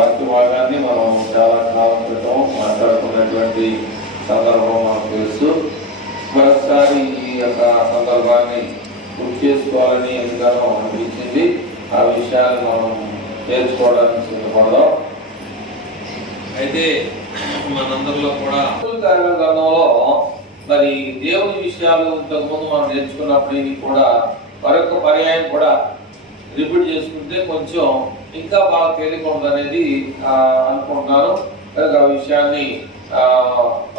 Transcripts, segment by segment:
వాక్య భాగాన్ని మనం చాలా కాలం క్రితం మాట్లాడుకున్నటువంటి సందర్భం మనకు తెలుసు. మరొకసారి ఈ యొక్క సందర్భాన్ని గుర్తు చేసుకోవాలని ఎంతగానో అనిపించింది. ఆ విషయాన్ని మనం నేర్చుకోవడానికి సిద్ధపడదాం. అయితే మనందరిలో కూడా గ్రంథంలో మరి దేవుని విషయాలు ఇంతకుముందు మనం నేర్చుకున్నప్పటికీ కూడా మరొక పర్యాయం కూడా రిపీట్ చేసుకుంటే కొంచెం ఇంకా బాగా తేలిక ఉందనేది అనుకుంటున్నాను. కనుక ఆ విషయాన్ని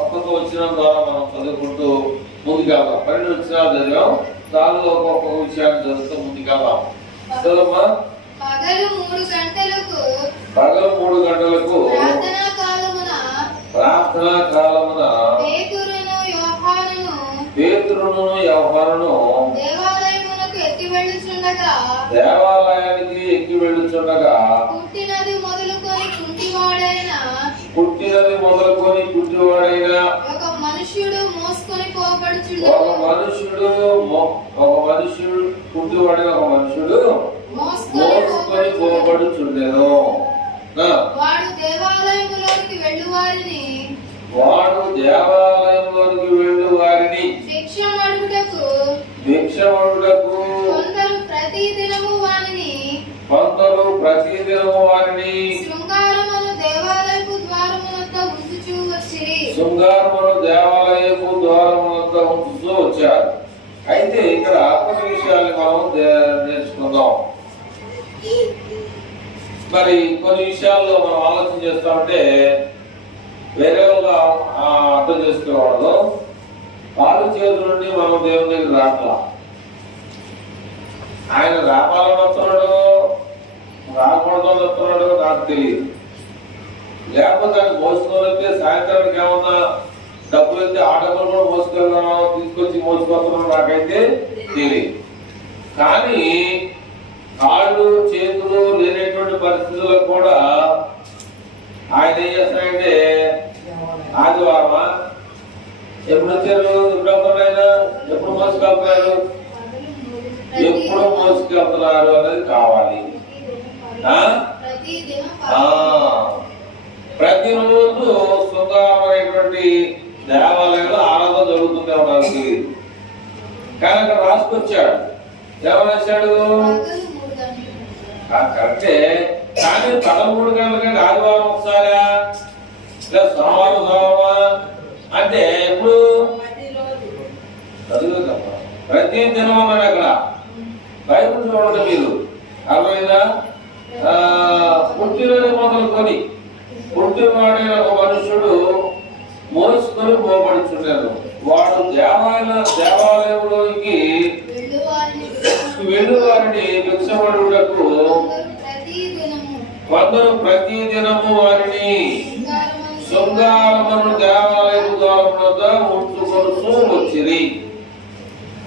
ఒక్కొక్క వచనం ద్వారా మనం చదువుకుంటూ ముందుకెళ్దాం. 12 వచనాలు చదివాం, దానిలో ఒక్కొక్క విషయాన్ని చదువుతూ ముందుకెళ్దాం. చదవమ్మా. పగలు 3 గంటలకు ప్రార్థనా కాలమున పేతురును యోహానును దేవాలయానికి ఎక్కి వెళ్ళుచుండగా పుట్టినది మొదలుకొని కుంటివాడైన ఒక మనుష్యుడు మోసుకొని కుంటివాడైన ఒక మనుష్యుడు మోసుకొని పోబడుచుండెను. వాడు దేవాలయములోనికి వెళ్ళు వారిని భిక్షమడుటకు కొందరు ప్రతిదినము వారిని శృంగారమును దేవాలయపు ద్వారమునొద్ద ఉంచుతూ వచ్చారు. అయితే ఇక్కడ కొన్ని విషయాలు మనం నేర్చుకుందాం. మరి కొన్ని విషయాల్లో మనం ఆలోచన చేస్తామంటే వేరేగా అర్థం చేసుకోవడం. కాలు చేతుల నుండి మనం దేవుని దగ్గర రాట్లా. ఆయన రాపాలని వస్తున్నాడు, రాకూడదని వస్తున్నాడు నాకు తెలియదు. లేకపోతే ఆయన మోసుకోవాలంటే సాయంత్రానికి ఏమన్నా డబ్బులు అయితే ఆ డబ్బులు కూడా మోసుకెళ్దామో తీసుకొచ్చి మోసుకొస్తున్నాం నాకైతే తెలియదు. కానీ కాళ్ళు చేతులు లేనటువంటి పరిస్థితుల్లో కూడా ఆయన ఏం చేస్తున్నాడంటే ఆదివారమా ఎప్పుడు వచ్చారు, ఎప్పుడు మోసుకెళ్తున్నారు, ఎప్పుడు మోసుకెళ్తున్నారు అనేది కావాలి. ప్రతిరోజు సుందరమైనటువంటి దేవాలయంలో ఆరాధన జరుగుతూనే ఉండాలి. కానీ అక్కడ రాసుకొచ్చాడు, ఏమనేసాడు కరెక్టే. కానీ 13 గంటలకంటే ఆదివారం ఒకసారా లేదా సోమవారం అంటే ఎప్పుడు చదువుతామా ప్రతి దినం అన్నాడు అక్కడ. బైబుల్ చూడండి మీరు, అర్థమైందా? పుట్టినది మొదలుకొని పుట్టినవాడైన ఒక మనుషుడు మోసుకొని పోబడుచున్నారు. వాడు దేవాలయంలోకి వెళ్ళు వారిని భిక్షమడుటకు కొందరు ప్రతి దినము వారిని శృంగారమును దేవాలయపు ద్వారమునొద్ద ఉంచుకొనుచూ వచ్చిరి.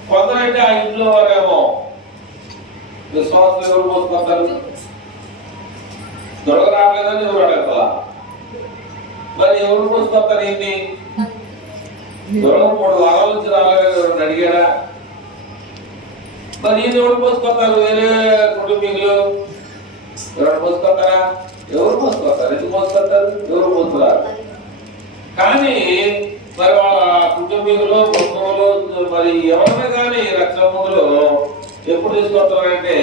కొందరైతే ఆ ఇంట్లో వారేమో విశ్వాసులు ఎవరు మోసుకొస్తారు, దొరక రావలేదని ఎవరు అడగల. మరి ఎవరు మోసుకొస్తారు? ఏంటి దొరక 3 వారాల నుంచి రాలేదు అడిగాడా? మరి ఈయన ఎవరు మోసుకొస్తారు? వేరే కుటుంబీకులు ఎవరు మోసుకొస్తారా? ఎవరు మోసుకొస్తారు? ఎందుకు మోసుకొస్తారు? ఎవరు మోసుకురారు. కానీ మరి వాళ్ళ కుటుంబీకులు బంధువులు మరి ఎవరైనా కానీ రక్షణ ముందులో ఎప్పుడు తీసుకొస్తారంటే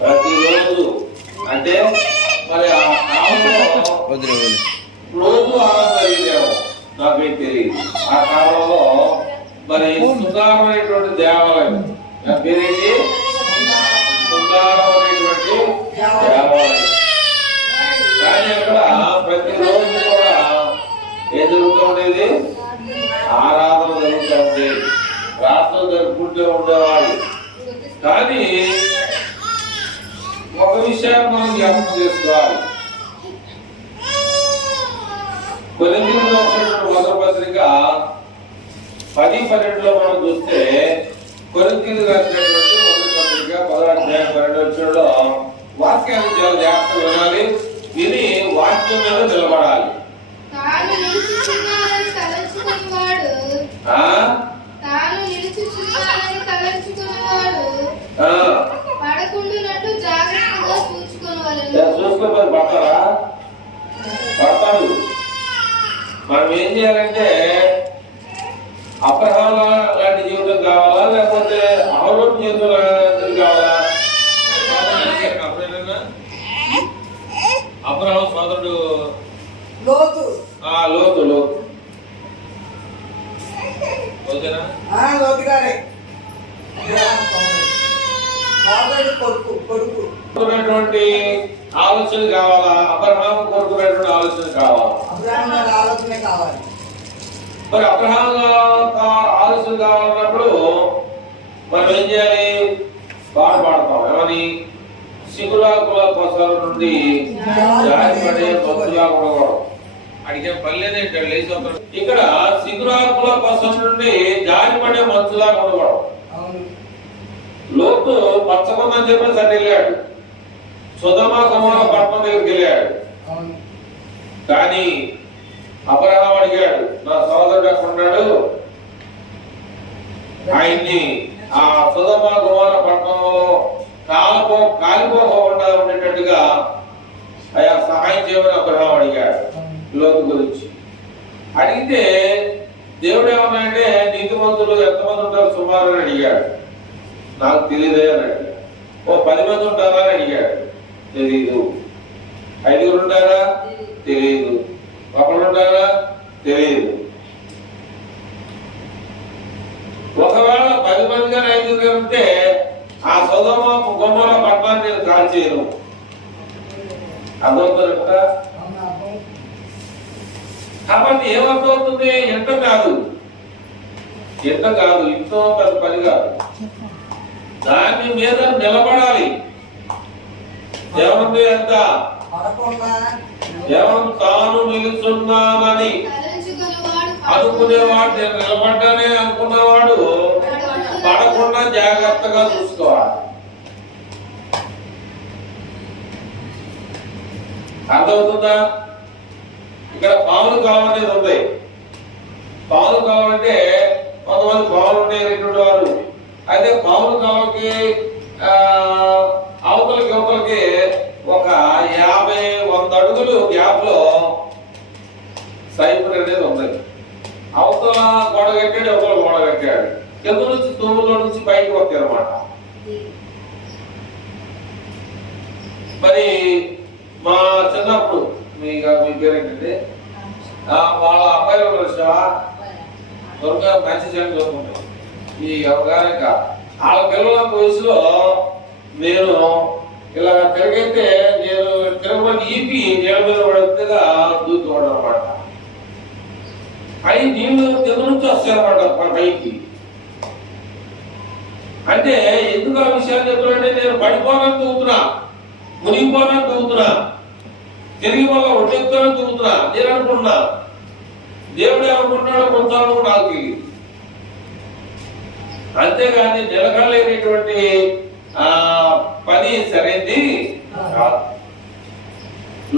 ప్రతిరోజు. అంటే మరి ఆ కాలంలో రోజు ఆరాధన జరిగేమో నాకేం తెలియదు. ఆ కాలంలో మరి సుందరమైనటువంటి దేవాలయం పేరేంటి? సుందరమైనటువంటి దేవాలయం. కానీ అక్కడ ప్రతిరోజు కూడా ఏం జరుగుతూ ఉండేది? ఆరాధన జరుగుతూ ఉండేది, ప్రార్థన జరుపుకుంటూ ఉండేవాళ్ళు. కానీ ఒక విషయాన్ని మనం జ్ఞాపకం చేసుకోవాలి. కొరింథీయులకు రాసినటువంటి మొదటి పత్రిక 10:12 మనం చూస్తే, కొరింథీయులకు రాసినటువంటి మొదటి పత్రిక 10:12 వాక్యాన్ని చాలా జాగ్రత్తగా వినాలి, విని వాక్యం మీద నిలబడాలి. తాను నిలుచుచున్నానని తలంచుకునేవాడు పడకుండునట్టు జాగ్రత్తగా చూసుకోవాలి. పోసుకోపోయి పడతారా? పడతాడు. మనం ఏం చేయాలంటే అబ్రహాం లాంటి జీవితం కావాలా లేకపోతే అహరోను జీవితం లాంటిది కావాలా? అబ్రహాం సోదరుడు లోతు లోతు ఓకేనా? లోతు గారే కోరుకునేటువంటి ఆలోచన కావాలా? అబ్రహాం కోరుకునేటువంటి ఆలోచన కావాలా? ఆలోచనే కావాలి. మరి అబ్రహాం ఆలోచన కావాలన్నప్పుడు మనం ఏం చేయాలి? పాడతాం. ఏమని? సిగురాకుల కొసల నుండి జారిపడే మంచులా ఉండకూడదు. అడిగే పల్లెదేంటే లేచి ఇక్కడ సిగురాకుల కొసల నుండి జారిపడే మంచులా ఉండకూడదు. లోతు పచ్చకొందని చెప్పేసి అటు వెళ్ళాడు. సొదొమ గొమొర్రా పట్టణం దగ్గరికి వెళ్ళాడు. కానీ అబ్రహాం అడిగాడు, నా సోదరుడు ఎక్కడ ఉన్నాడు? ఆయన్ని ఆ సొదొమ గొమొర్రా పట్టణంలో కాలిపోకుండా ఉండేటట్టుగా అయా సహాయం చేయమని అబ్రహాం అడిగాడు. లోతు గురించి అడిగితే దేవుడు ఏమన్నాడంటే, నీతిమంతులు ఎంతమంది ఉంటారు సుమారు అని అడిగాడు. నాకు తెలియదే అని అడిగాడు. 10 మంది ఉంటారా అని అడిగాడు. తెలీదు. 5 ఉంటారా? తెలీదు. 1 ఉంటారా? తెలీదు. ఒకవేళ 10 మంది కానీ 5 కానీ ఉంటే ఆ సొదొమ గొమొర్రా పట్టణాన్ని నేను కాల్చేయను. అర్థమవుతుందా? కాబట్టి ఏమర్థమవుతుంది? యుద్ధం కాదు, ఇంతో పెద్ద పని కాదు. దాని మీద నిలబడాలి. ఏమంది అంత ఏమం తాను నిలుచున్నానని అనుకునేవాడు, నేను నిలబడ్డానే అనుకున్నవాడు పడకుండా జాగ్రత్తగా చూసుకోవాలి. అర్థమవుతుందా? ఇక్కడ పాములు కావాలనేది ఉంది. పాములు కావాలంటే కొంతమంది పాములు ఉండేటువంటి వారు అయితే పాములు కావకి అవతలకి ఒక 50-100 అడుగులు గ్యాప్ లో సైపర్ అనేది ఉంది. అవతల గోడ కట్టాడు, అవతల గోడ కట్టాడు. కింద నుంచి తూములో నుంచి పైకి వస్తాయి అన్నమాట. మరి మా చిన్నప్పుడు మీ పేరేంటంటే వాళ్ళ అబ్బాయిలు త్వరగా మంచి చేయడం జరుగుతుంటాయి. ఈ అవగాహన వాళ్ళ పిల్లల వయసులో నేను ఇలా తిరిగితే నేను తిరగబడి ఈపి నీళ్ళ మీద పడితేగా దూకోవడం అనమాట. అవి నీళ్లు కింద నుంచి వస్తాయి అనమాట పైకి. అంటే ఎందుకు ఆ విషయాలు చెప్తున్నానంటే, నేను పడిపోవాలని తూగుతున్నా, మునిగిపోవాలని తూగుతున్నా, తిరిగి వల్ల ఒడ్డెక్కుతానని తూగుతున్నా నేను అనుకుంటున్నా. దేవుడు ఏమనుకుంటున్నాడో కొంచెం నాకు తెలియదు. అంతేగాని నిలకడలేనటువంటి పని సరైంది కాదు.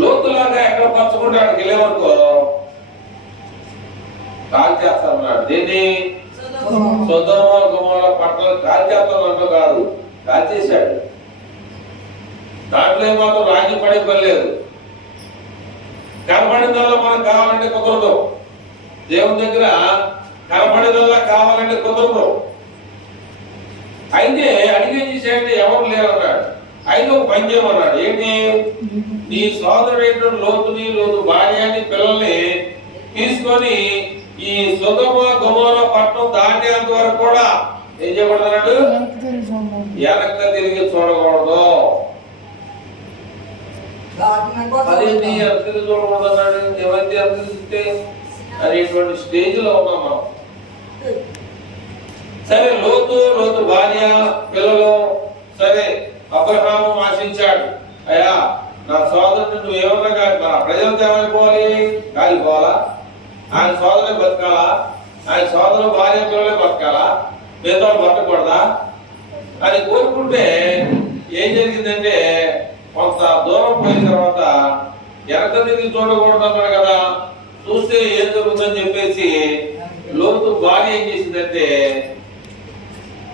లోతులాగా ఎక్కడ పంచుకుంటే అక్కడికి వెళ్ళే వరకు కాల్ చేస్తామన్నాడు. దీన్ని సొదొమ గొమొర్రా పట్టణం కాల్ చేస్తామంటూ కాదు, కాల్ చేశాడు. దాంట్లో ఏమాత్రం రాజీ పడే పని లేదు. కనపడిందల్లా మనకు కావాలంటే కుదరదు. దేవుని దగ్గర కనపడిందల్లా కావాలంటే కుదరదు. అయితే అడిగేం చేశాడంటే ఎవరు లేరు అన్నాడు. అయితే ఒక పని చేయమన్నాడు. ఏంటి? నీ సోదరుడు లోతు భార్యని పిల్లల్ని తీసుకొని ఈ సొదొమ గొమొర్రా పట్టణం దాటేంత వరకు కూడా ఏం చేయకూడదన్నాడు? వెనక్కి తిరిగి చూడకూడదు. అదేంటి వెనక్కి తిరిగి చూడకూడదు అన్నాడు? ఎవరికి వెనక్కి అనేటువంటి స్టేజ్ లో ఉన్నాం మనం. సరే, లోతు భార్య పిల్లలు సరే అబ్రహాము ఆశించాడు. అయ్యా, నా సోదరుడు నువ్వు ఏమన్నా కానీ మన ప్రజలతో ఏమైపోవాలి? కాలిపోవాలా? ఆయన సోదరులే బతకాలా? ఆయన సోదరు భార్య పిల్లలే బతకాలా? మిగతా బతకూడదా అని కోరుకుంటే ఏం జరిగిందంటే, కొంత దూరం పోయిన తర్వాత వెనక తిరిగి చూడకూడదు అన్నాడు కదా, చూస్తే ఏం జరుగుతుందని చెప్పేసి లోతు భార్య ఏం చేసిందంటే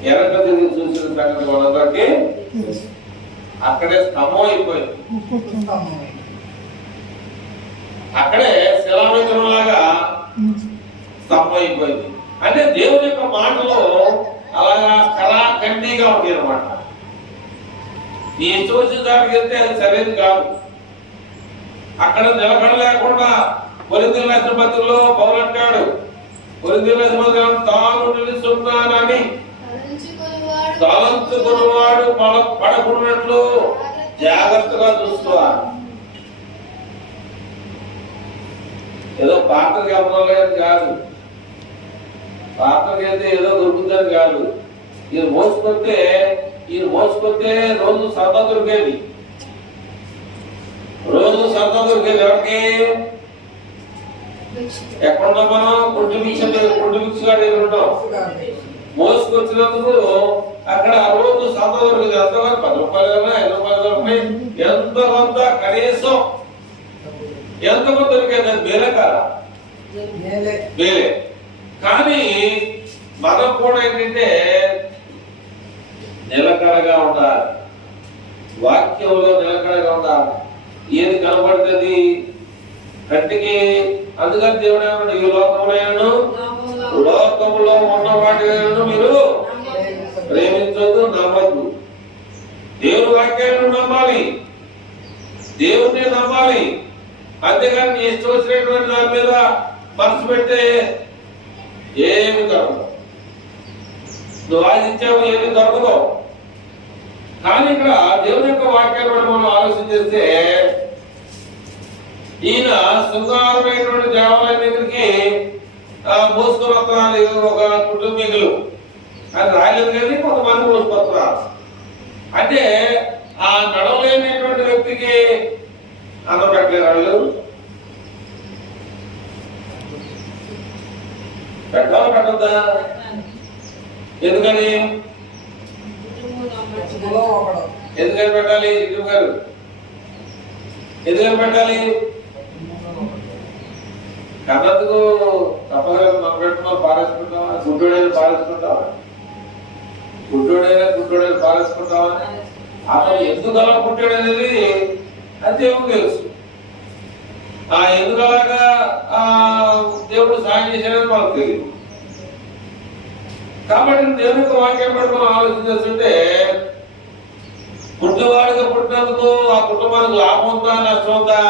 వెనక తిరిగి చూసిన సంగతి వాళ్ళందరికీ అక్కడే స్తంభం అయిపోయింది. అక్కడే శిలావిగ్రహం లాగా స్తంభం అయిపోయింది. అంటే దేవుని యొక్క మాటలో అలాగా కళాఖండిగా ఉంటాయి అన్నమాట. నీ ఇష్టం వచ్చిన దానికి వెళ్తే అది సరైనది కాదు. అక్కడ నిలకడ లేకుండా కొరింథీయుల రాసిన పత్రికలో పౌలు అంటాడు, కొరింథీయుల రాసిన పత్రికలో తాను నిలుస్తున్నానని తలంచుకున్నవాడు పడకున్నట్లు జాగ్రత్తగా చూసుకోవాలి. ఏదో పాత్రకి అమ్మలేదు కాదు, పాత్రకి అయితే ఏదో దొరుకుతుందని కాదు. ఈయన మోసుకొస్తే రోజు సరదా దొరికేది. ఎవరికి ఎక్కడున్నా మనం కుంటి మిక్స్ గాడి ఉంటాం. మోసుకొచ్చినందుకు అక్కడ రోజు సరదా దొరికేది. ఎంతగా 10 రూపాయలు 5 రూపాయలు ఎంత కొంత కనీసం ఎంతమంది దొరికేది. అది మేలే కాదా? మేలే. కానీ మనం కూడా ఏంటంటే నిలకడగా ఉండాలి, వాక్యంలో నిలకడగా ఉండాలి. ఏది కనబడుతుంది కంటికి, అందుకని దేవుడు ఏమన్నాడు, ఈ లోకములో ఉన్న వాటిని మీరు ప్రేమించొద్దు, నమ్మద్దు. దేవుని వాక్యాలను నమ్మాలి, దేవుడిని నమ్మాలి. అంతేగాని నీ ఇష్టం వచ్చినటువంటి దాని మీద మనసు పెడితే ఏమి దొరకదు. నువ్వు ఆశించావు ఏమి దొరకదు. కానీ ఇక్కడ దేవుని యొక్క వాక్యాన్ని మనం ఆలోచన చేస్తే, ఈయన శృంగారమైనటువంటి దేవాలయం దగ్గరికి మోసుకొని వస్తున్నారు ఒక కుటుంబీకులు అని రాయలేదు, కానీ కొంతమంది మోసుకొస్తున్నారు. అంటే ఆ నడవలేనటువంటి వ్యక్తికి అన్నం పెట్టలేరు. వాళ్ళు పెట్టాలా పెట్టద్దా? ఎందుకని పెట్టాలి? ఇటు గారు ఎందుకని పెట్టాలి? కన్నందుకు తప్పగా మనం పెట్టుకున్నాం పారేసుకుంటావా? గుడ్డోడైనా పారేసుకుంటావా? గుడ్డోడైనా పారేసుకుంటావా? అతను ఎందుకు అలా పుట్టాడు అనేది అది దేవుడు తెలుసు. ఎందుకు అలాగా దేవుడు సాయం చేశాడని మనకు తెలియదు. కాబట్టి దేవుని యొక్క వాక్యం పడి మనం ఆలోచన చేస్తుంటే, పుట్టినవాడిగా పుట్టినందుకు ఆ కుటుంబానికి లాభం ఉందా నష్టం ఉందా?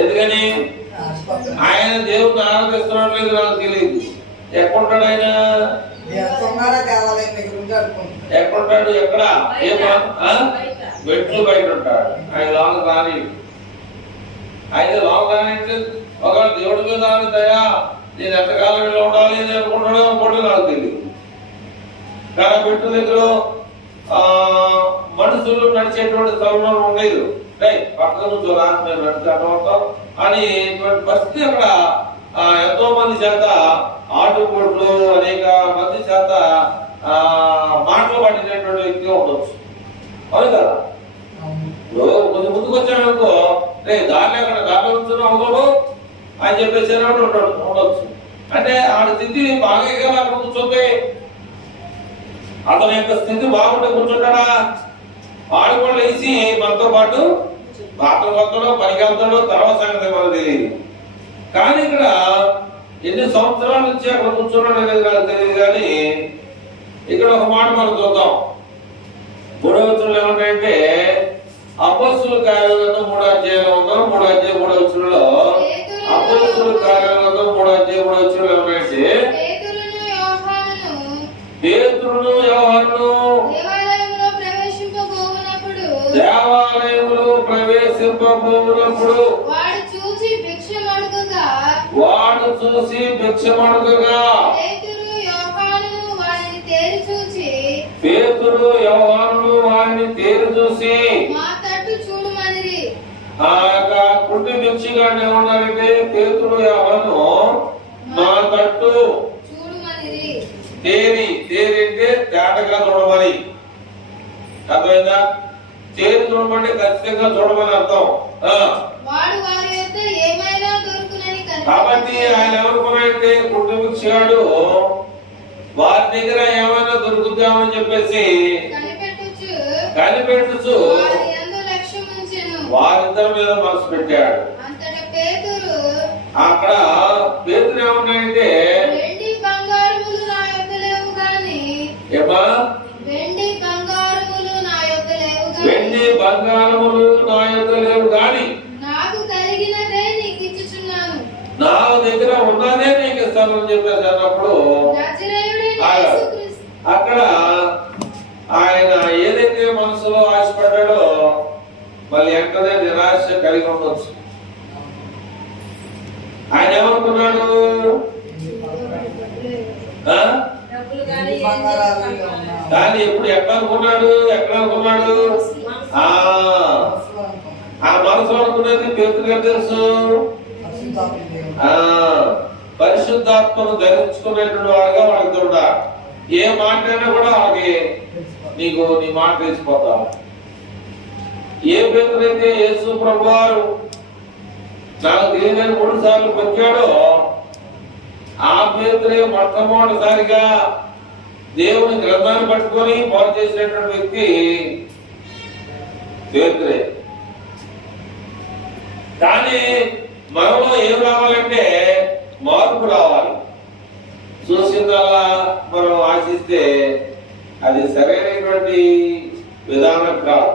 ఎందుకని ఆయన దేవుడిని ఆరాధిస్తున్నాడు లేదు నాకు తెలియదు. ఎక్కడుంటాడు ఆయన? ఎక్కడుంటాడు? ఎక్కడ? వెట్లు బయట ఉంటాడు. ఆయన లోన రాని. అయితే లోన రాని ఒక దేవుడి మీద దయా నేను ఎంతకాలం వెళ్ళి ఉండాలి అని అనుకుంటాడో అనుకోండి నాకు తెలియదు. కానీ పెట్టు దగ్గర మనుషులు నడిచేటువంటి స్థలంలో ఉండేది. పక్కన నుంచి మేము నడుచుకుంటాం అని పరిస్థితి అక్కడ ఎంతో మంది చేత ఆటుపోట్లు అనేక మంది చేత మాటలు పట్టినటువంటి వ్యక్తిగా ఉండొచ్చు. అవును కదా? కొంచెం ముందుకు వచ్చాడు అనుకో, దారిలో అక్కడ దారిలో ఉంచున్నా ఉండడు అని చెప్పేసి ఉండొచ్చు. అంటే ఆడ స్థితి బాగా అక్కడ కూర్చోండి. అతని యొక్క స్థితి బాగుంటే కూర్చుంటాడా? వాడు కూడా లేచి మనతో పాటు బాత్రూమ్ వస్తాడో పనికి వెళ్తాడో తర్వాత సంగతి మనకు తెలియదు. కానీ ఇక్కడ ఎన్ని సంవత్సరాల నుంచి అక్కడ కూర్చున్నాడు అనేది నాకు తెలియదు. కానీ ఇక్కడ ఒక మాట మనం చూద్దాం. 3వ వచనంలో ఏమంటాయంటే, అపొస్తలుల కార్యాలలో 3వ అధ్యాయంలో ఉందాం. 3వ అధ్యాయం 3వ వచనంలో అపొస్తలుల కార్యాలలో 3వ అధ్యాయం 3వ వచనంలో ఏమంటాయంటే, పేతురును యోహానును దేవాలయంలో ప్రవేశింపబోనప్పుడు వాడు చూసి భిక్షమడుగగా పేతురు యోహానును వారిని తేరి చూసి ఆ యొక్క పుట్టి భిక్షగాడు ఏమన్నారంటే, పేతురు యోహాను మా తట్టు తేరి అంటే తేటగా చూడమని. అర్థమైందా? తేరి చూడమంటే ఖచ్చితంగా చూడమని అర్థం. కాబట్టి ఆయన ఎవరుకున్నాడంటే పుట్టి భిక్షగాడు వారి దగ్గర ఏమైనా దొరుకుతామని చెప్పేసి కనిపెట్టుచు వారిద్దరి మీద మనసు పెట్టాడు. అక్కడ పేతురు ఏమన్నాయంటే ఏమా వెండి బంగారములు నా యొద్ద లేవు గాని నా దగ్గర ఉన్నదే నీకు ఇస్తానని చెప్పేసి అన్నప్పుడు అక్కడ ఆయన ఏదైతే మనసులో ఆశపడ్డాడో మళ్ళీ వెంటనే నిరాశ కలిగి ఉండొచ్చు. ఆయన ఏమనుకున్నాడు? కానీ ఎప్పుడు ఎక్కడ అనుకున్నాడు? ఆ మనసులో అనుకున్నది పేతురు గారు తెలుసు. పరిశుద్ధాత్మను ధరించుకునేటువంటి వాడుగా వాళ్ళకి ఉండాలి. ఏ మాటైనా కూడా అలాగే నీకు నీ మాట తెలిసిపోతా. ఏ పేతురైతే యేసు ప్రభువారు నాకు తెలియని 3 సార్లు పొందాడో ఆ పేతురే మొట్టమొదటిసారిగా దేవుని గ్రంథాన్ని పట్టుకొని బాగు చేసినటువంటి వ్యక్తి పేతురే. కానీ మనలో ఏం రావాలంటే మార్పు రావాలి. చూసిందల్లా మనం ఆశిస్తే అది సరైనటువంటి విధానం కాదు.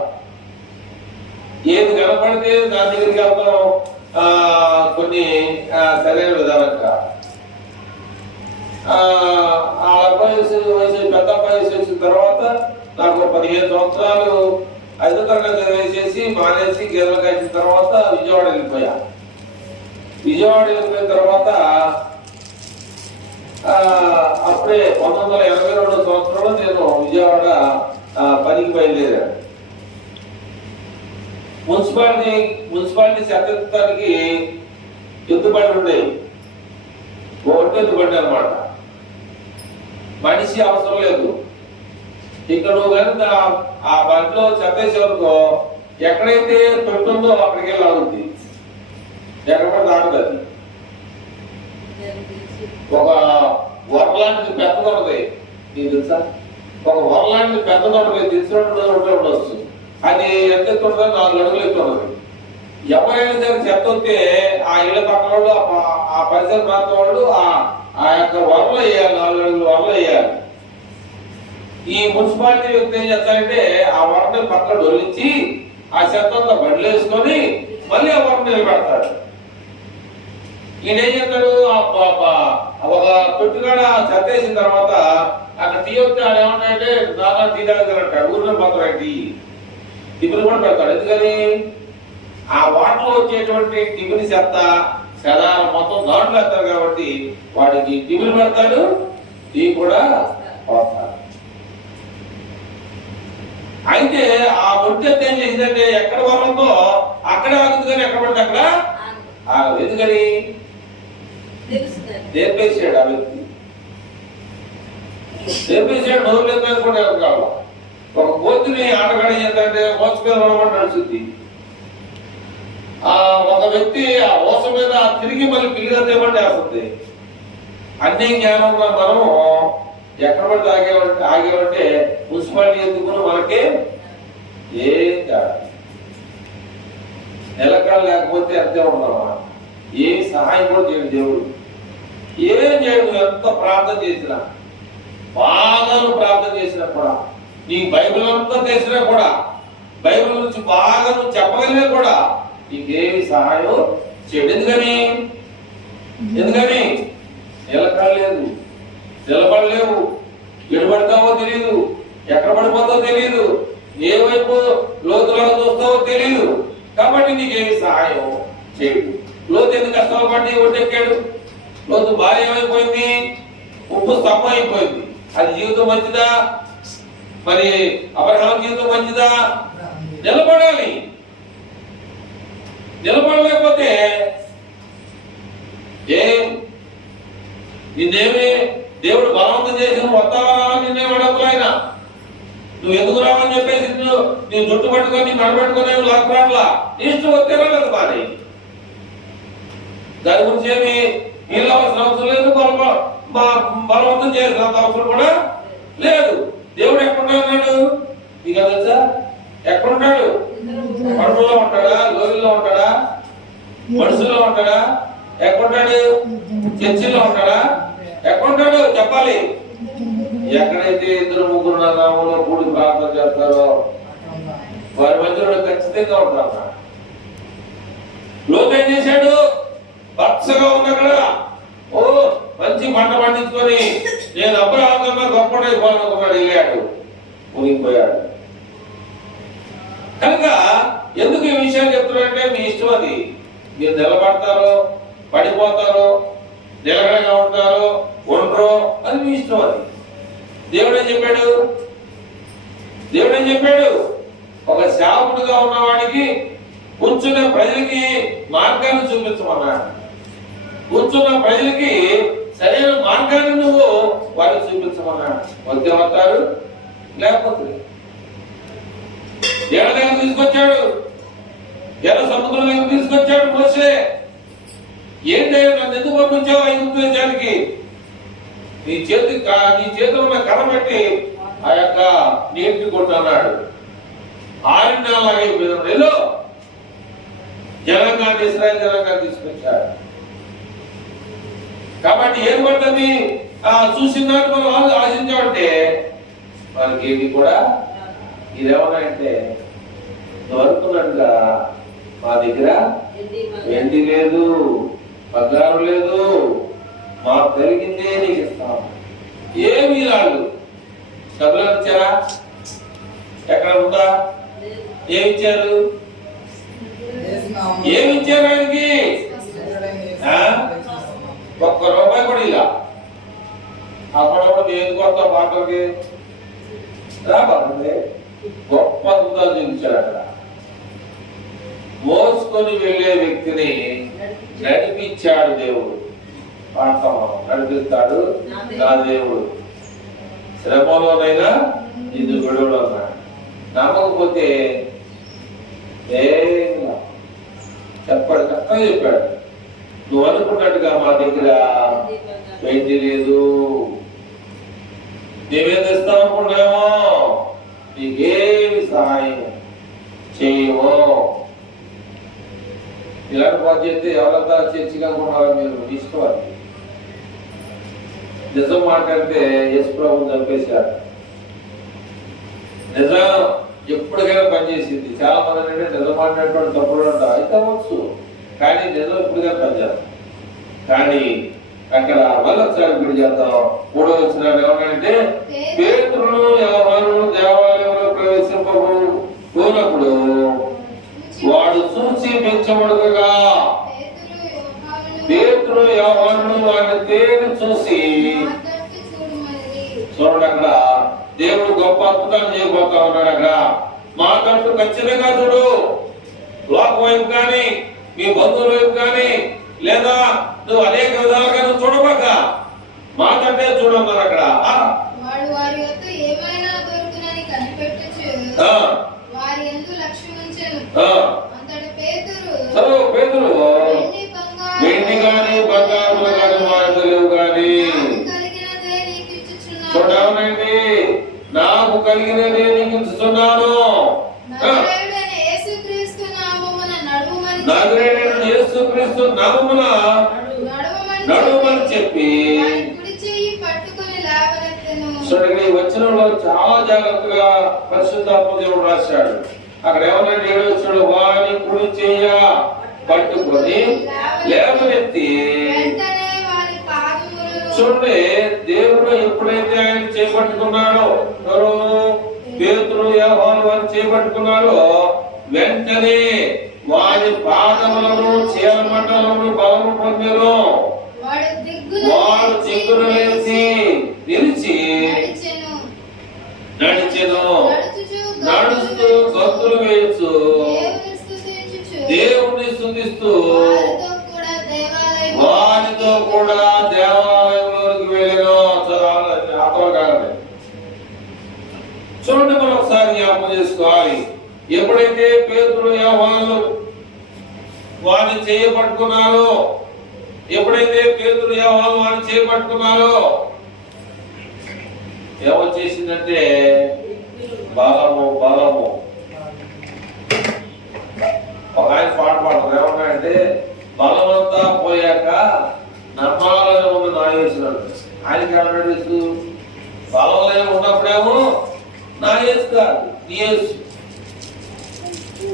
ఏది కనపడితే దాని దగ్గరికి వెళ్తాం, కొన్ని సరైన విధానం కాదు. ఆ వయసు పెద్ద వయసు వచ్చిన తర్వాత నాకు 15 సంవత్సరాలు 5వ తరగతి వేసేసి మానేసి గేదెలు కాసిన తర్వాత విజయవాడ వెళ్ళిపోయా. విజయవాడ వెళ్ళిపోయిన తర్వాత అప్పుడే 1982 సంవత్సరంలో నేను విజయవాడ పనికి బయలుదేరాను. మున్సిపాలిటీ సభ్యత్వానికి ఎత్తుబడి ఉండేవి. ఒకటి ఎత్తుబడి అనమాట. మనిషి అవసరం లేదు. ఇక్కడ నువ్వు కనుక ఆ బండిలో చెత్తేసే వరకు ఎక్కడైతే తొట్టుందో అక్కడికి వెళ్ళి ఆగుద్ది, ఎక్కడ ఆగుతుంది. ఒక వరలాంటిది పెద్దది ఉంటుంది, నీకు తెలుసా? ఒక వరలాంటిది పెద్దది ఉంటుంది, తెలిసినట్టు ఉండవచ్చు. అది ఎంత ఎత్తు ఉంటుంది? 4 అడుగులు ఎత్తు ఉంటుంది. ఎవరైనా సరే చెత్త వస్తే ఆ ఇళ్ళ పక్కన వాళ్ళు, ఆ పరిసర ప్రాంతం వాళ్ళు ఆ యొక్క వరలు వేయాలి, 4 అడుగులు వరలు వేయాలి. ఈ మున్సిపాలిటీ వ్యక్తి ఏం చేస్తారంటే ఆ వరని పక్కన డొలించి ఆ చెత్త అంతా బండ్లు వేసుకొని మళ్ళీ ఆ వరను నిలబెడతాడు. ఈయన ఏం చేస్తాడు? ఒక పెట్టుగాడ చెత్త వేసిన తర్వాత అక్కడ టీ వస్తే ఆడ ఏమన్నాయంటే నానా టీ తాగుతారంటాడు. ఊరిలో మాత్రం టీ టిఫిన్ కూడా పెడతాడు. ఎందుకని? ఆ వాటర్లో వచ్చేటువంటి టిఫిన్ చెత్త చెదారం మొత్తం దాంట్లో వేస్తారు కాబట్టి వాడికి టిఫిన్ పెడతాడు, టీ కూడా వస్తాడు. అయితే ఆ ముట్టెత్త ఏం చేసిందంటే ఎక్కడ వరంతో అక్కడే ఆగుతుంది, కానీ ఎక్కడ పడితే అక్కడ ఆగదు. ఎందుకని? నేర్పేసాడు ఆ వ్యక్తి, నేర్పేసాడు. నోరు లేదని కూడా కావాలి. ఒక కోతిని ఆటగాడి ఏంటంటే ఓస మీద నడవడం నడుచుద్ది. ఒక వ్యక్తి ఆ ఓస మీద తిరిగి మళ్ళీ పిల్లిగా తేమంటే వేస్తుంది. అన్ని జ్ఞానంలో మనము ఎక్కడ పడితే ఆగేవంటే మున్సిపాలిటీ ఎందుకు మనకి ఏం కాదు. నిలకడ లేకపోతే అంతే ఉన్నావా? ఏమి సహాయం కూడా చేయడు దేవుడు, ఏం చేయడు. ఎంత ప్రార్థన చేసినా, బాగా ప్రార్థన చేసినా కూడా, నీ బైబిల్ అంతా తెలిసినా కూడా, బైబిల్ నుంచి బాగా నువ్వు చెప్పగలిగినా కూడా నీకేమి సహాయం చేయడు. ఎందుకని నిలకడలేదు, నిలబడలేవు, ఎడబడతావో తెలియదు, ఎక్కడ పడిపోతావో తెలియదు, ఏ వైపు లోతులో చూస్తావో తెలియదు. కాబట్టి నీకేమి సహాయం చేయడు. లోతు ఎందుకు కష్టాలు పడి ఒట్టెక్కాడు? లోతు భార్య ఏమైపోయింది? ఉప్పు స్తంభం అయిపోయింది. అది జీవితం మంచిదా? మరి అబ్రహాం జీవితం మంచిదా? నిలబడాలి. నిలబడలేకపోతే నిన్నేమి దేవుడు బలవంతం చేసి నువ్వు వస్తావా నిన్నేమి అడగదు ఆయన. నువ్వు ఎందుకు రావని చెప్పేసి నీ జుట్టు పట్టుకొని నడబెట్టుకునే లాక్రాన్లా ఇష్టం వస్తే రాలేదు. బాగా దాని గురించి ఏమి నీళ్ళు అవసరం లేదు, మా బలవంతం చేసినంత అవసరం కూడా లేదు. దేవుడు ఎక్కడున్నాడు మీకు తెలుసా? ఎక్కడుంటాడు? పడుపులో ఉంటాడా? లోయల్లో ఉంటాడా? మనుషుల్లో ఉంటాడా? ఎక్కడుంటాడు? చర్చిలో ఉంటాడా? ఎక్కడుంటాడు చెప్పాలి. ఎక్కడైతే ఇద్దరు ముగ్గురు నా నామంలో కూడి ప్రార్థన చేస్తారో వారి మధ్యలో ఖచ్చితంగా ఉంటారు. లోతు ఏం చేశాడు? పచ్చగా ఉంది అక్కడ. ఓ మంచి పంట పండించుకొని నేను అబ్రహాము కన్నా గొప్పడైపోవాలనుకున్నాడు. వెళ్ళాడు, మునిగిపోయాడు. కనుక ఎందుకు ఈ విషయాలు చెప్తున్నారంటే మీ ఇష్టం. అది మీరు నిలబడతారో పడిపోతారో నిలకడగా ఉంటారో ఉండరో అది మీ ఇష్టం. అది దేవుడు ఏం చెప్పాడు? దేవుడు ఏం చెప్పాడు? ఒక సేవకుడుగా ఉన్నవాడికి కూర్చున్న ప్రజలకి మార్గాన్ని చూపించమన్నాడు. కూర్చున్న ప్రజలకి సరైన మార్గాన్ని నువ్వు వారికి చూపించమన్నాడు. వద్దే వస్తారు లేకపోతే ఎడ దగ్గర తీసుకొచ్చాడు, ఎర్ర సముద్రం దగ్గర తీసుకొచ్చాడు. మోసే ఏంటంటే నన్ను ఎందుకు పంపించావు ఐగుప్తు దేశానికి? నీ చేతిలో ఉన్న కర్ర పెట్టి ఆ యొక్క నీటిని కొట్టన్నాడు. 6 నెలలు జనాంగాన్ని ఇశ్రాయేలు జనాంగాన్ని తీసుకొచ్చాడు. కాబట్టి ఏం పడుతుంది? చూసిన దాన్ని మనం ఆశించామంటే మనకి ఏమి కూడా ఇదేమన్నాయంటే దొరుకుతున్నట్టుగా మా దగ్గర వెండి లేదు, బంగారం లేదు, మాకు కలిగిందే నీకు ఇస్తాం. ఏమి రాళ్ళు డబ్బులు ఇచ్చారా? ఎక్కడ ఉందా? ఏమిచ్చారు? ఏమిచ్చారు ఆయనకి? ₹1 కూడా ఇలా. అప్పుడప్పుడు ఎందుకు వస్తాం పాటలకి రాబడుతుంది. గొప్ప అద్భుతాలు చూపించాడు అక్కడ. మోసుకొని వెళ్ళే వ్యక్తిని నడిపించాడు దేవుడు. నడిపిస్తాడు నా దేవుడు. శ్రమలోనైనా నిన్ను విడువడు అన్నాడు. నమ్మకపోతే చెప్పాడు, చక్కగా చెప్పాడు. నువ్వు అనుకున్నట్టుగా మా దగ్గర వెండి లేదు, మేమేం తెస్తాం అనుకున్నామో నీకేమి సహాయం చేయమో. ఇలాంటి పని చేస్తే ఎవరంతా చర్చిగా అనుకున్నారో మీరు ఇష్టం. అది నిజం మాట్లాడితే యేసు ప్రభువుని చంపేశారు. నిజం ఎప్పటికైనా పనిచేసింది. చాలా మంది అంటే నిజం మాట్లాడేటువంటి తప్పుడు అంట అయితే అవ్వచ్చు, కానీ నిజం ఎప్పటికైనా పనిచేస్తాం. కానీ అక్కడ మళ్ళొకసారి గుడి చేద్దాం. 3వ వచనాలు ఏమన్నాడంటే పేతురును యోహానును దేవాలయంలో ప్రవేశింపబోనప్పుడు వాడు చూసి పెంచబడుగా పేతురు యోహానును వాడిని తేని చూసి చూడండి. అక్కడ దేవుడు గొప్ప అద్భుతాలు చేయబోతా ఉన్నాడు. అక్కడ మా తట్టు ఖచ్చితంగా చూడు. లోకం వైపు కానీ మీ బంధువుల వైపు కానీ లేదా నువ్వు అనేక విధాలుగా నువ్వు చూడబాక మా తట్టే చూడన్నారు. అక్కడ పేతురు వెండి కానీ బంగారులు కానీ వారికి లేవు కానీ చూడవనండి నాకు కలిగినదే నీకు ఇస్తున్నాను. నజరేయుడైన యేసుక్రీస్తు నామమున నడుమని చెప్పి చూడండి. ఈ వచనంలో చాలా జాగ్రత్తగా పరిశుద్ధాత్మ దేవుడు రాశాడు. అక్కడ ఏమన్నా 7వ వచనంలో వాని కుడి చెయ్య పట్టుకొని లేవనెత్తి. చూడండి, దేవుడు ఎప్పుడైతే ఆయన చేపట్టుకున్నాడో, పేతురు యోహాను వారిని చేపట్టుకున్నాడో వెంటనే వారి పాదములను చీలమండలను బలము పొందెను. వాడు దిగ్గున లేచి నిలిచి నడిచెను. నడుస్తూ గంతులు వేయచ్చు దేవుణ్ణి స్తుతిస్తూ వారితో కూడా దేవాలయంలోకి వెళ్ళెను. చూడండి, మనం ఒకసారి జ్ఞాపకం చేసుకోవాలి. ఎప్పుడైతే పేతురు యోహాను వారిని చేయబట్టుకున్నారో ఎప్పుడైతే పేతురు యోహాను వారిని చేపట్టుకున్నారో ఏమొచ్చేసిందంటే బలము బలము. ఒక ఆయన పాట పాడతారు ఏమన్నాయంటే బలమంతా పోయాక నమ్మాలని ఉన్న నాయకుడు. ఆయనకి ఏమన్నాడు బలం లేని ఉన్నప్పుడేమో నా యేసు కాదు నీ యేసు.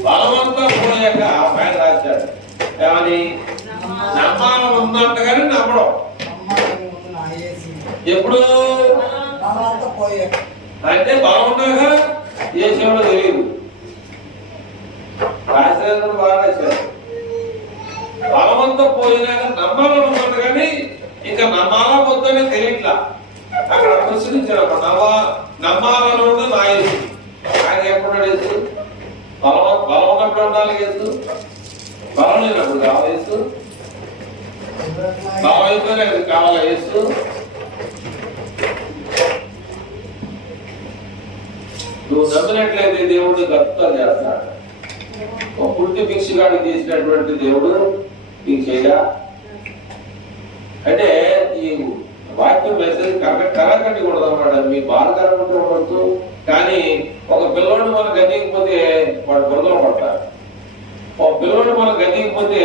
బలమంతా పోయాక ఆయన రాశాడు ఏమని నమ్మాలని ఉందంట కానీ నమ్మడం. ఎప్పుడు అంటే బలం ఉన్నాక చేసేవాడు తెలియదు. రాశారు బాగా రాశారు. బలమంతా పోయినాక నమ్మాలని ఉందంట కానీ ఇంకా నమ్మాలా వద్దని తెలియట్లా. అక్కడ ప్రశ్నించారు నమ్మాలని ఉంది నా యేసు. ఆయన ఎప్పుడున్నాడు యేసు? బలం ఉన్నప్పుడు ఉండాలి యేసు. బలం లేనప్పుడు కావాలి యేసు. బలం అయిపోయినా కావాలా యేసు? నువ్వు నమ్మినట్లయితే దేవుడిని గొప్పగా చేస్తాడు. ఒక పుట్టి భిక్షగాడికి చేసినటువంటి దేవుడు నీకు చేయడా? అంటే ఈ వాక్యం మెసేజ్ కరగండి కూడదు అన్నమాట. మీ బాధ కరగంటే ఉండొచ్చు కానీ ఒక పిల్లోడు మనం గతికిపోతే వాడు బురదలో పడతాడు. ఒక పిల్లోడు మనం గతికిపోతే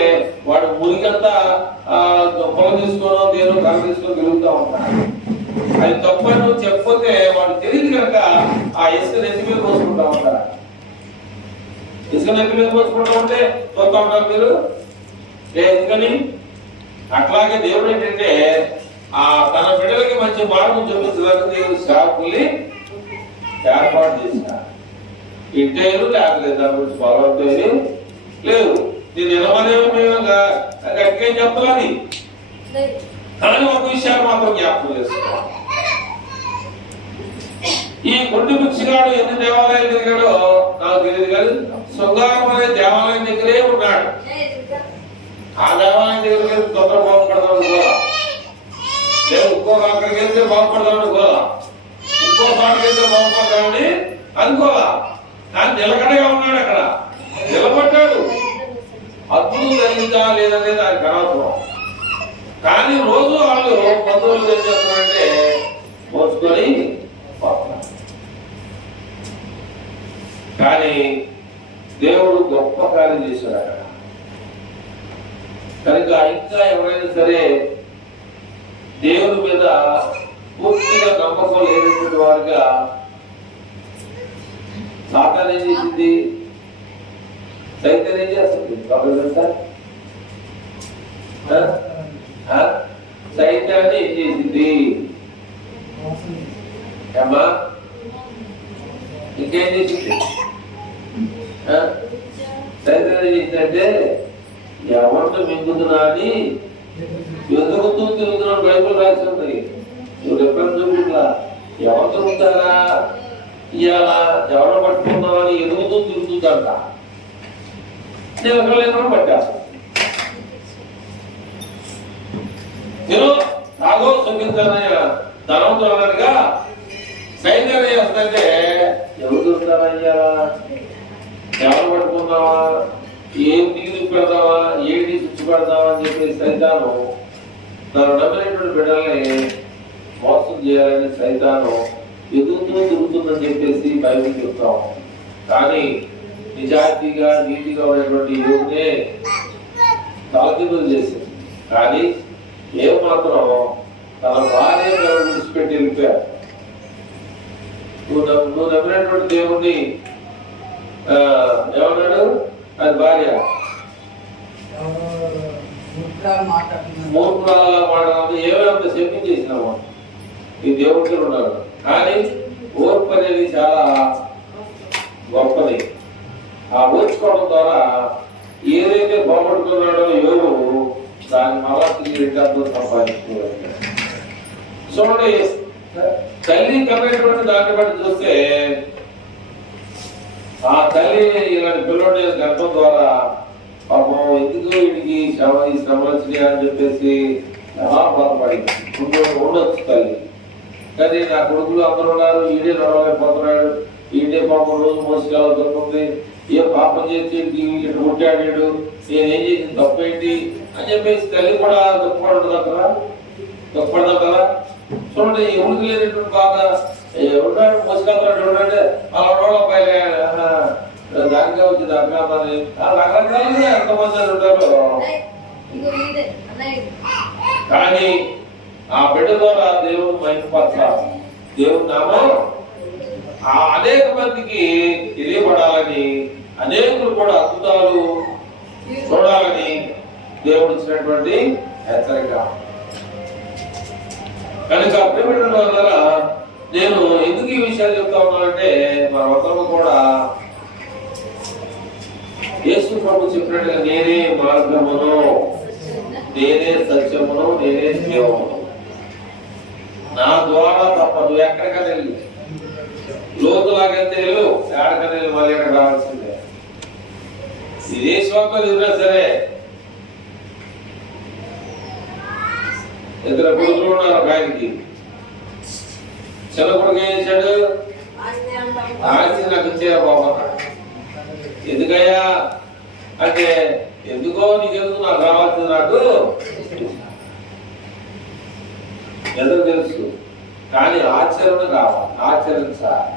వాడు మురికంతా పొల తీసుకోనో దేనో కర్ర తీసుకొని తిరుగుతూ ఉంటాడు. అది తప్పని నువ్వు చెప్పిపోతే వాడు తెలియదు కనుక ఆ ఇసుక నెత్తి మీద పోసుకుంటా ఉంటారు. ఇసుక నెత్తి మీద పోసుకుంటా ఉంటే చూస్తూ ఉంటారు మీరు. ఎందుకని అట్లాగే దేవుడు ఏంటంటే తన బిడ్డలకి మంచి మార్గం చూపించడానికి దేవుడు సేవకుల్ని ఏర్పాటు చేశారు. ఇంటేరు లేకపోతే దాని గురించి బలవంతేది లేదు. నేను నిలవలేమో మేము గట్టిగా చెప్తాని కానీ ఒక విషయాన్ని మాత్రం జ్ఞాపకం చేసుకోవాలి. ఈ కొండ భిక్షగాడు ఎన్ని దేవాలయాలు తిరిగాడో నాకు తెలియదు కానీ శృంగారం అనే దేవాలయం దగ్గరే ఉన్నాడు. ఆ దేవాలయం దగ్గరికి వెళ్తే తొందర బాగుపడదామని కూడా లేదు. ఇంకొక అక్కడికి వెళ్తే బాగుపడదామని కూడా ఇంకో చోటకి వెళ్తే బాగుపడదామని అనుకోవాలా. కానీ నిలకడగా ఉన్నాడు. అక్కడ నిలబడ్డాడు. అద్భుతం జరిగిందా లేదనేది ఆయనకు అనవసరం. కానీ రోజు వాళ్ళు బంధువులు ఏం చేస్తున్నారంటే మోసుకొని పోతున్నారు. కానీ దేవుడు గొప్ప కార్యం చేశాడు అక్కడ. కనుక ఇంకా ఎవరైనా సరే దేవుడి మీద పూర్తిగా నమ్మకం లేనటువంటి వారుగా సాతాను ఏం చేసింది? సైతం ఏం చేస్తుంది? సైతాన్ని ఏం చేసింది అమ్మా? ఇంకేం చేసింది? సైతం ఏం చేసిందంటే ఎవరిని మింగుతున్నా అని ఎదుగుతూ తిరుగుతున్నాడు. బైబుల్ రాసి ఉంది. నువ్వు ఎప్పుడైనా చూపిట్లా ఎవరితో ఉంటారా ఇవాళ ఎవరు పట్టుకున్నావని ఎదుగుతూ తిరుగుతుందంట. నేను ఎక్కడ పట్టా నేను సాగో చూపించానయ్య ధనంతో అన్నట్టుగా సైన్యం వస్తుంటే ఎవరు చూస్తానయ్యా ఎవరు పట్టుకున్నావా ఏం నీరు పెడదావా ఏంటి చుచ్చు పెడదావా అని చెప్పేసి సైతాను తను నమ్మినటువంటి బిడ్డల్ని మోసం చేయాలని సైతాను ఎదుగుతూ తిరుగుతుందని చెప్పేసి బైబిల్ చెప్తాం. కానీ నిజాయితీగా నీతిగా ఉన్నటువంటి యువనే తలకిందులు చేసింది. కానీ ఏం మాత్రం తన భార్య విడిచిపెట్టి వెళ్ళిపోయారు. నువ్వు నమ్మినటువంటి దేవుణ్ణి ఏమన్నాడు? అది భార్య మూర్ఖురాలా మాట్లాడాలి. ఏమేమంత చెప్పించేసినాము ఈ దేవుడికి ఉన్నాడు. కానీ ఓర్పు అనేది చాలా గొప్పది. ఆ ఓర్చుకోవడం ద్వారా ఏదైతే బాగుపడుతున్నాడో యోగు దాన్ని మళ్ళా తిరిగి రిటర్న్తో సంపాదించుకోవాలి. చూడండి, తల్లి కమ్మేటువంటి దాన్ని బట్టి చూస్తే ఆ తల్లి ఇలాంటి పిల్లడి గర్భం ద్వారా పాపం ఎందుకు వీడికి ఈ శ్రమలు వచ్చినాయి అని చెప్పేసి చాలా బాధపడింది. ఉండొచ్చు తల్లి. కానీ నా కొడుకులు అందరూ ఉన్నారు, ఈడే నడవలేకపోతున్నాడు, ఈడే పాపం రోజు మోసుకెళ్ళవుతుంది, ఏ పాపం చేసి పుట్టాడాడు, నేనేం చేసిన తప్పేంటి అని చెప్పేసి తల్లి కూడా దుఃఖపడుతుందా దుఃఖపడదా? చూడండి ఎవరికి లేనటువంటి బాగా ఉన్నాడు మోసుకెళ్తున్నాడు చూడండి అలా రోడ్లపై దానికే వచ్చింది అజ్ఞాతాన్ని రకరకాలుగా ఎంతమంది ఉంటారు. కానీ ఆ బిడ్డ ద్వారా దేవుడు మహిమపరచాలి. దేవుడు నామం అనేక మందికి తెలియబడాలని, అనేకులు కూడా అద్భుతాలు చూడాలని దేవుడు ఇచ్చినటువంటి హెచ్చరిక. కనుక ప్రియమైన ద్వారా నేను ఎందుకు ఈ విషయాలు చెప్తా ఉన్నానంటే, మనమందరం కూడా యేసు ప్రభు చెప్పినట్టుగా నేనే మార్గమును, నేనే సత్యమును, నేనే జీవమును, నా ద్వారా తప్ప నువ్వు ఎక్కడికైనా వెళ్ళు, లోతులాగైతే వెళ్ళు, ఎక్కడికైనా వెళ్ళి మళ్ళీ ఎక్కడ రావాల్సిందే. ఈ దేశంలో ఎదురా సరే ఇద్దరు కొడుకులు ఉన్నారు. ఒక ఆయనకి చిన్న కొడుకు ఏం చేశాడు, ఆస్తి నాకు ఇచ్చేయా బాబా. ఎందుకయ్యా అంటే, ఎందుకో నీకెందుకు నాకు రావాల్సింది, నాకు ఎందుకు తెలుసు, కానీ ఆచరణ కావాలి. ఆచరించాలి.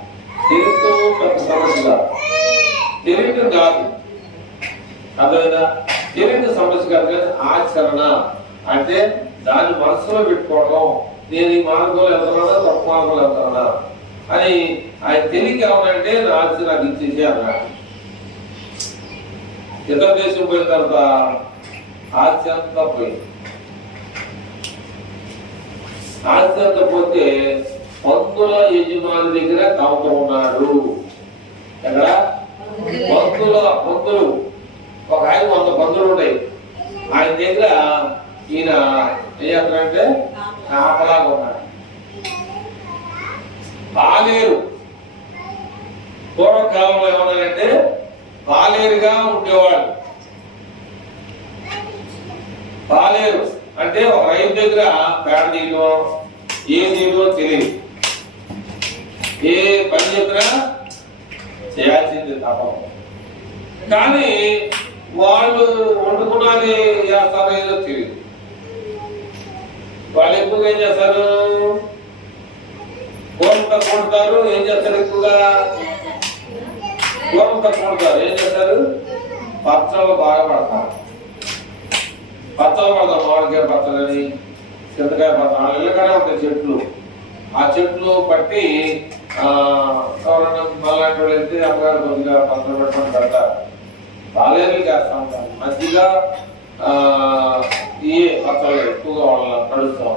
తెలియటం పెద్ద సమస్య కాదు, తెలియటం కాదు, అర్థమైందా? తెలియటం సమస్య కాదు, కానీ ఆచరణ అంటే దాన్ని మనసులో పెట్టుకోవడం. నేను ఈ మార్గంలో వెళ్తున్నానా, తప్పు మార్గంలో వెళ్తున్నానా అని ఆయన తెలియక ఏమనంటే ఆస్తి నాకు ఇచ్చేసి అన్నాడు. ఇతర దేశం పోయిన తర్వాత ఆస్తి అంతా పోయింది. ఆస్తి అంతా పోతే పంతుల యజమాని దగ్గర కావుతూ ఉన్నాడు. ఎక్కడ పంతులు ఒక ఆయన 100 పంతులు ఉంటాయి. ఆయన దగ్గర ఈయన ఏం చేస్తాడంటే కాపలాగా ఉన్నాడు. పాలేరు పూర్వకాలంలో ఏమన్నారంటే పాలేరుగా ఉండేవాడు. పాలేరు అంటే ఒక రైతు దగ్గర పేడ తీయడం, ఏ తీయడో తెలియదు, ఏ పని చెప్పినా చేయాల్సింది తప్పం. కానీ వాళ్ళు వండుకున్నది చేస్తారో ఏదో తెలియదు. వాళ్ళు ఎక్కువగా ఏం చేస్తారు, గోరంతా కొడతారు. ఏం చేస్తారు, ఎక్కువగా గోరంతా కొడతారు. ఏం చేస్తారు, పచ్చళ్ళు బాగా పడతారు. పచ్చళ్ళు పడతారు, మామిడికాయ పచ్చలని, చింతకాయ పచ్చలు, ఇళ్ళగానే ఉంటాయి చెట్లు. ఆ చెట్లు పట్టి ఎవరన్నా మళ్ళాంటి వాళ్ళు వెళ్తే అమ్మగారు కొద్దిగా పచ్చలు పెట్టుకొని పెడతారు. బాలేరు చేస్తా ఉంటారు. మధ్యగా ఏ పచ్చళ్ళు ఎక్కువగా వాళ్ళ నడుస్తాం.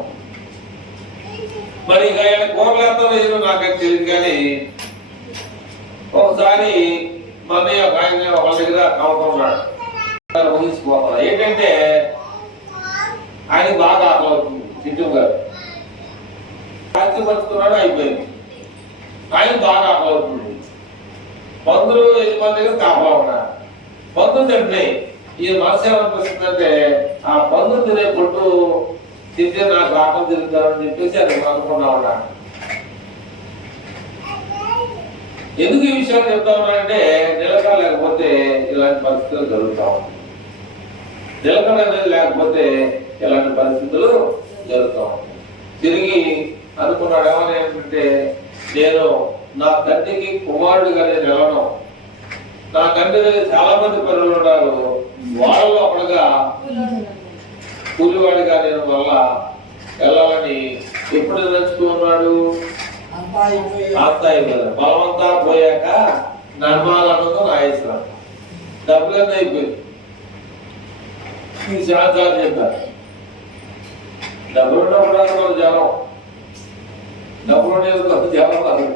మరి ఇక ఆయన కూరలేతో ఏదో నాకైతే తెలియదు. కానీ ఒకసారి మమ్మీ ఒక ఆయన వాళ్ళ దగ్గర కావుతున్నాడు, ముగిసిపోతాడు. ఏంటంటే ఆయన బాగా ఆకలి అవుతుంది. చిట్టు గారు ఆస్తి పంచుతున్నాడు, అయిపోయింది. ఆయన బాగా ఆకలి అవుతుంది. పందులు 5 మంది దగ్గర కాపలా ఉన్నాడు. పందులు తింటున్నాయి. ఈ మనసు ఏమనిపిస్తుందంటే, ఆ పందులు తినే పొట్టు తింటే నాకు ఆకలి తిరుగుతారని చెప్పేసి అది అనుకున్నా ఉన్నాడు. ఎందుకు ఈ విషయాలు చెప్తా ఉన్నానంటే, నిలకడ లేకపోతే ఇలాంటి పరిస్థితులు జరుగుతూ ఉంటాయి. నిలకడ అనేది లేకపోతే ఇలాంటి పరిస్థితులు జరుగుతూ ఉంటాయి. తిరిగి అనుకున్నాడు ఏమని, ఏంటంటే నేను నా తండ్రికి కుమారుడిగా నేను వెళ్ళను. నా తండ్రి చాలా మంది పిల్లలు ఉన్నారు, వాళ్ళలో ఒకడుగా కూలివాడిగా నేను మళ్ళా వెళ్ళాలని ఎప్పుడు నిర్ణయించుకున్నాడు. అంతా అయిపోయింది. బలమంతా పోయాక నర్మాలన్నదో నాయసరం డబ్బులన్నీ అయిపోయింది. ఈ శాంతాలు చెప్పారు, డబ్బులు ఉన్నప్పుడు జనం, డబ్బులు ఉండేది జనం కాదు,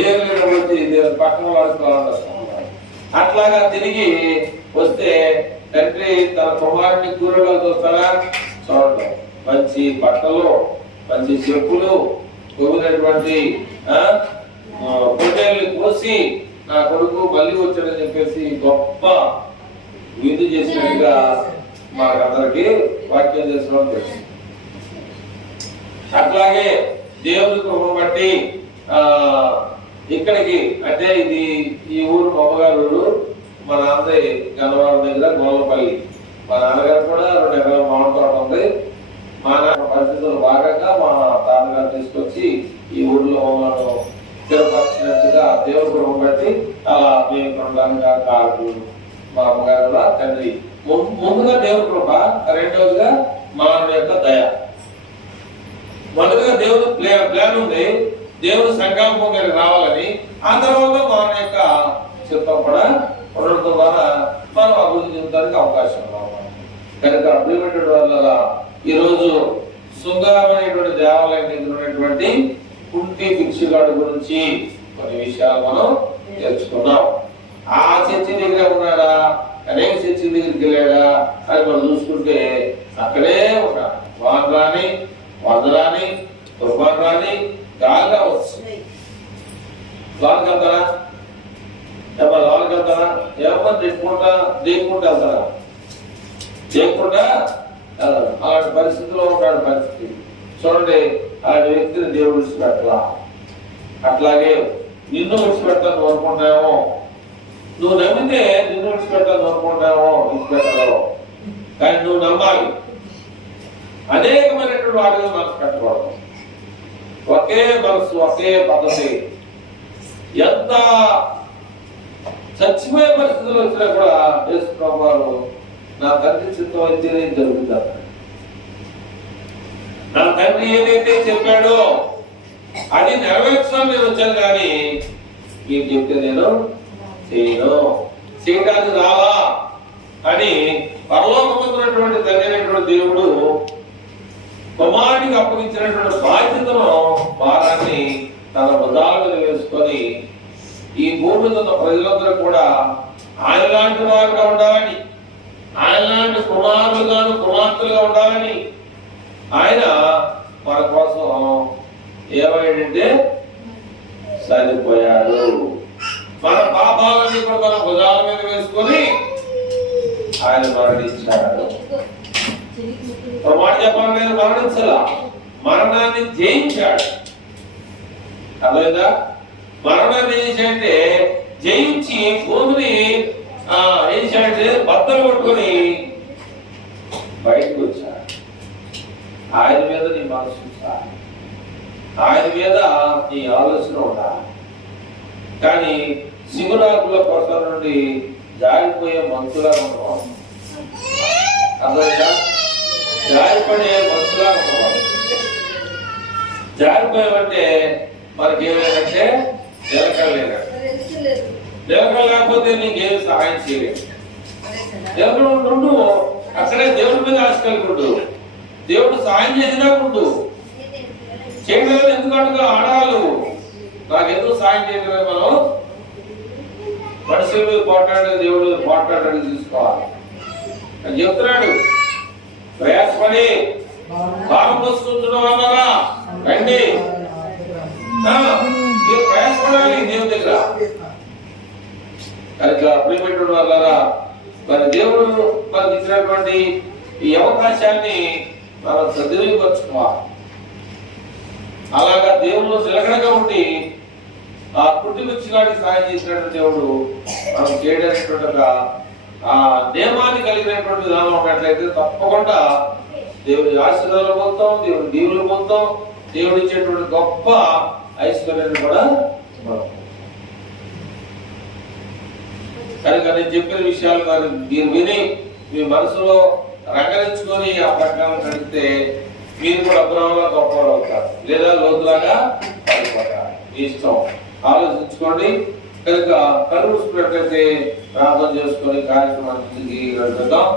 ఏం లేనప్పుడు వచ్చి పక్కన వాడుకోవాలని. అట్లాగా తిరిగి వస్తే తండ్రి తన కుమారుని కూరలో చూస్తారా, చూడటం మంచి బట్టలు, మంచి చెప్పులు, కొవ్వినటువంటి పొట్టేళ్ళు కోసి నా కొడుకు మళ్ళీ వచ్చాడని చెప్పేసి గొప్ప విందు చేసినట్టుగా మాకందరికి వాక్యం చేసుకోవడం తెలుసు. అట్లాగే దేవుని కృప బట్టి ఇక్కడికి అంటే ఇది ఈ ఊరు మమ్మగారు ఊరు, మన ఆంధ్ర గన్నవరం దగ్గర గోల్లపల్లి మా నాన్నగారు కూడా 2 ఎకరాల మామిడి తోట ఉంది. మా నాన్న పరిస్థితులు బాగా మా తాతగారు తీసుకొచ్చి ఈ ఊళ్ళో మమ్మల్ని స్థిరపరిచినట్టుగా దేవుడు కృప బట్టి అలా మేము కొనడానికి కాదు. మా అమ్మగారు తండ్రి ముందుగా దేవుడి కృప, రెండవదిగా మానవుడి యొక్క దయ. మొదటిగా దేవుడు ప్లాన్ ఉంది, దేవుడు సంకల్పం గారికి రావాలని. ఆ తర్వాత మానవ యొక్క చిత్తం కూడా ఉండడం ద్వారా మనం అభివృద్ధి చెందడానికి అవకాశం ఉంది. కనుక అభివృద్ధి వల్ల ఈరోజు శృంగారం అనేటువంటి దేవాలయం దగ్గర ఉన్నటువంటి కుంటి భిక్షుగాడు గురించి కొన్ని విషయాలు మనం తెలుసుకున్నాం. ఆ చర్చి దగ్గర ఉన్నాడా, అనేక చర్చి దగ్గరికి వెళ్ళాడా అని మనం చూసుకుంటే అక్కడే ఉన్నాడు. వాన్ రాని, వందరాని, తుఫాన్ రాని, గాలిగా వస్తుంది. లోనికి వెళ్తారా? లోనికి వెళ్తారా? ఏమన్నా దిక్కుంటా వెళ్తారా? చేయకుండా అలాంటి పరిస్థితిలో ఉన్నాడు. పరిస్థితి చూడండి, అలాంటి వ్యక్తిని దేవుడు విడిచిపెట్టలా. అట్లాగే నిన్ను విడిచిపెట్టాలని అనుకుంటామో, నువ్వు నమ్మితే నిన్ను విడిచిపెట్టాలని అనుకుంటామో విడిచిపెట్టలేవు. కానీ నువ్వు నమ్మాలి. అనేకమైనటువంటి వాటిని మనసు పెట్టకూడదు. ఒకే మనసు, ఒకే పద్ధతి. ఎంత చచ్చిపోయే పరిస్థితులు వచ్చినా కూడా యేసుప్రభువు వారు నా తండ్రి చిత్తం అయితేనే జరుగుతారు. నా తండ్రి ఏదైతే చెప్పాడో అది నెరవేర్చడం నేను వచ్చాను, కానీ మీరు చెప్తే నేను చేయను, చేయడానికి రావా అని పరలోకమైనటువంటి తండ్రి అయినటువంటి దేవుడు కుమారుడికి అప్పగించినటువంటి బాధ్యతను, భారాన్ని తన భుజాల మీద వేసుకొని ఈ భూమి మీద ఉన్న ప్రజలందరూ కూడా ఆయన లాంటి వారుగా ఉండాలని, ఆయన లాంటి కుమారులుగాను కుమార్తెలుగా ఉండాలని ఆయన మన కోసం ఏమైందంటే చనిపోయాడు. మన పాపాలని కూడా మన భుజాల మీద వేసుకొని ఆయన మరణించాడు. మాట చెప్పాలి, నేను మరణించలా, మరణాన్ని జయించాడు. అర్థమైందా? మరణాన్ని ఏం చేయంటే జయించి భూమిని ఏం చేయంటే బద్దలు కొట్టుకొని బయటకు వచ్చాడు. ఆయన మీద నీ మనసు ఉండాలి, ఆయన మీద నీ ఆలోచన ఉండాలి. కానీ సిగురాకుల కొరత నుండి జారిపోయే మంచులా ఉండవాలి. అర్థమైందా? జారిపడే మంచులా ఉండవాలి. జారిపోయామంటే మనకి ఏమైందంటే నిలకడలేనట్టు. నిలకడ లేకపోతే నీకేమి సహాయం చేయలేదు. నిలకడ అక్కడే దేవుడి మీద ఆశ కలిగి దేవుడు సహాయం చేసినా ఉండు. చేయలేదు ఎందుకంటే ఆడాలు నాకెందుకు సాయం చేయలేదు. మనం మనుషుల మీద పోట్లాడే దేవుడు పోట్లాడడానికి తీసుకోవాలి అని చెప్తున్నాడు. ప్రయాసపడి భారం పోసుకుంటున్నాం అన్నారా? రండి, మీరు ప్రయాసపడాలి దేవుడి దగ్గర. కనుక ప్రియమైనటువంటి వాళ్ళారా, మరి దేవుడు మనకి ఇచ్చినటువంటి ఈ అవకాశాన్ని మనం సద్వినియోగపరచుకోవాలి. అలాగా దేవుడు నిలకడగా ఉండి ఆ కుటుంబించడానికి సాయం చేసినటువంటి దేవుడు మనం చేయడానికి ఆ నియమాన్ని కలిగినటువంటి విధానం ఉన్నట్లయితే తప్పకుండా దేవుడి ఆశీర్వాదాలు పొందుతాం, దేవుడి దీవులు పొందుతాం, దేవుడు ఇచ్చేటువంటి గొప్ప ఐశ్వర్యాన్ని కూడా కనుక నేను చెప్పిన విషయాలు కానీ మీరు విని మీ మనసులో రంగరించుకొని ఆ ప్రకారం నడిస్తే మీరు కూడా అబ్రహాములా గొప్పవాడు అవుతారు, లేదా లోతులాగా పడిపోతారు. మీ ఇష్టం, ఆలోచించుకోండి. కనుక కళ్ళు మూసుకున్నట్లయితే ప్రార్థన చేసుకొని కార్యక్రమానికి నడుపుతాం.